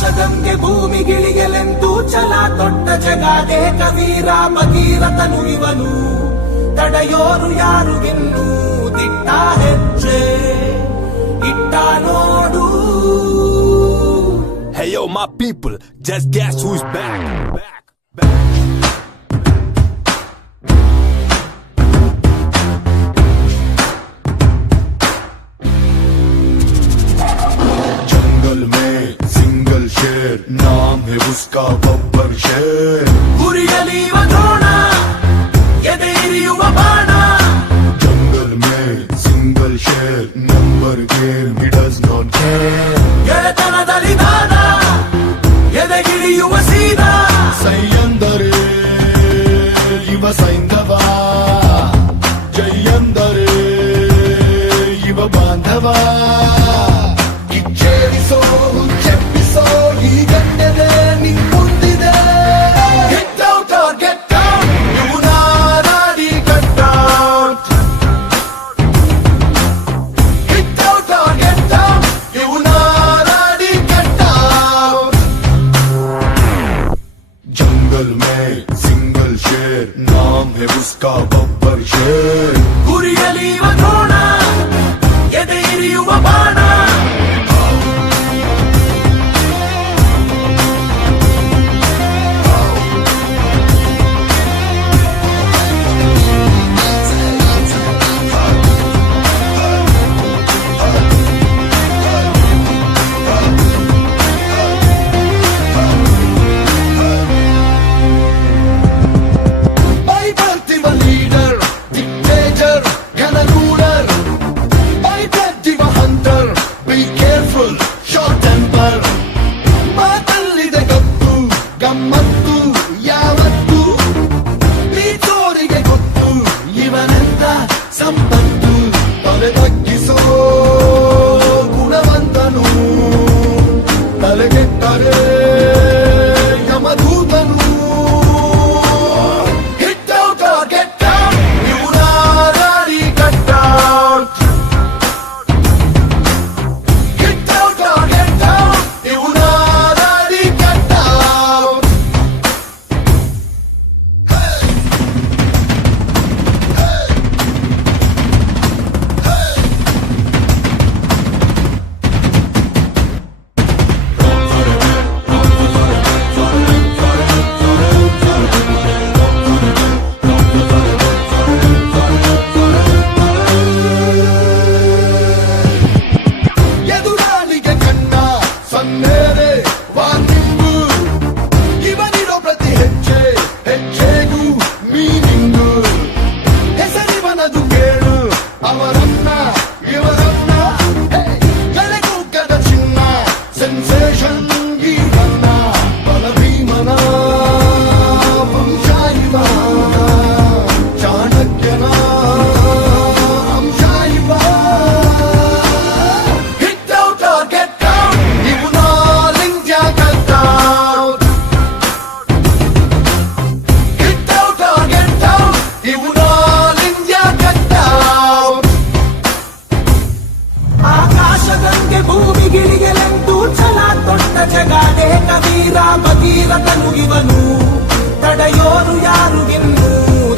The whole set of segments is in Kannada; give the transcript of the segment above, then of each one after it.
ಆಕಾಶಗಂಗೆ ಭೂಮಿಗಿಳಿಯಲೆಂದು ಛಲ ತೊಟ್ಟ ಜಗಾದೆ ಕವೀರ ಭಗೀರಥನು ಇವನು. ತಡೆಯೋರು ಯಾರು ಇನ್ನು ದಿಟ್ಟ ಹೆಜ್ಜೆ ಇಟ್ಟ ನೋಡು. Hey yo, my people, just guess who's back. जंगल में सिंगल शेर, नाम है उसका बब्बर शेर. ಗುರಿಯಲಿಯುವ ದ್ರೋಣ ಎದೆಯಿರಿಯುವ ಬಾಣ. जंगल में सिंगल शेर, number game he does not care. ಗೆಳೆತನದಲ್ಲಿ ದಾನ ಎದೆಗಿಳಿಯುವ ಸೀದ. ಸೈಯಂದರೆ ಇವ ಸೈಂಧವ, ಜೈಯಂದರೆ ಇವ ಬಾಂಧವ. ಕಿಚ್ಚೇರಿಸೋ ಚೆಪ್ಪಿಸೋ ಈ ಗಂಡದೆ ನಿನ್ ಮುಂದಿದೆ. Get out or get out, ಇವು ನಾರಾಡಿ cut out. Get out or get out, ಇವು ನಾರಾಡಿ cut out. जंगल में सिंगल शेर, नाम है उसका बब्बर शेर. ಗುರಿಯಲಿಯುವ ದ್ರೋಣ ಎದೆಯಿರಿಯುವ ಬಾಣ. By birth a leader, dictator, gunner ruler. By death a hunter, be careful, short temper. ಮಾತಲ್ಲಿದೆ ಗತ್ತು ಗಮ್ಮತ್ತು ಯಾವತ್ತು, ನೀತೋರಿಗೆ ಗೊತ್ತು ಇವನೆಂತ ಸಂಪತ್ತು. ತಲೆ ತಗ್ಗಿಸೋ ಗುಣವಂತನು, ತಲೆಗೆಟ್ಟರೆ ಯಮದೂತನು. Hit out or get out, you already cut out. Hit out or get out, you already cut out. ಎದುರಾಳಿಗೆ ಕಣ್ಣ ಸನ್ನೇರೆ ವಾಂದಿಂಗು, ಇವನಿರೋ ಪ್ರತಿ ಹೆಜ್ಜೆ ಹೆಜ್ಜೆಗೂ ಮೀನಿಂಗು. ಹೆಸರಿವನದು ಕೇಳು ಅವರನ್ನ ಇವರನ್ನ, ಗಳೆಗೂಗದ ಚಿನ್ನ ಸೆನ್ಸೇಷನ್ ಈವನ್ನ. ಬಲಭೀಮನ ವಂಶ ಇವ, ಚಾಣಕ್ಯನ ಅಂಶ ಇವ. Hit out or get out, ಇವು ನಾಲಿಂಗ್ಯ cut out. Hit out or get out, ಇವು ನಾಲಿಂಗ್ಯ cut out. ಆಕಾಶಗಂಗೆ ಭೂಮಿಗಿಳಿಯಲೆಂದು ಛಲ ತೊಟ್ಟ ಜಗಾದೆ ಕವೀರ ಭಗೀರಥನು ಇವನು. ತಡೆಯೋರು ಯಾರು ಇನ್ನು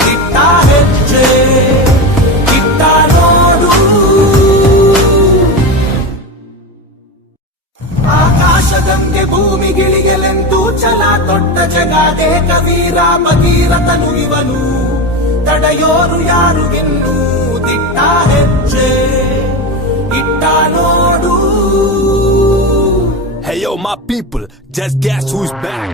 ದಿಟ್ಟ ಹೆಜ್ಜೆ ಇಟ್ಟ ನೋಡು. ಆಕಾಶಗಂಗೆ ಭೂಮಿಗಿಳಿಯಲೆಂದು ಛಲ ತೊಟ್ಟ ಜಗಾದೆ ಕವೀರ ಭಗೀರಥನು ಇವನು. ತಡೆಯೋರು ಯಾರು ಇನ್ನು ದಿಟ್ಟ ಹೆಜ್ಜೆ ಇಟ್ಟ ನೋಡು. Hey yo, my people, just guess who's back.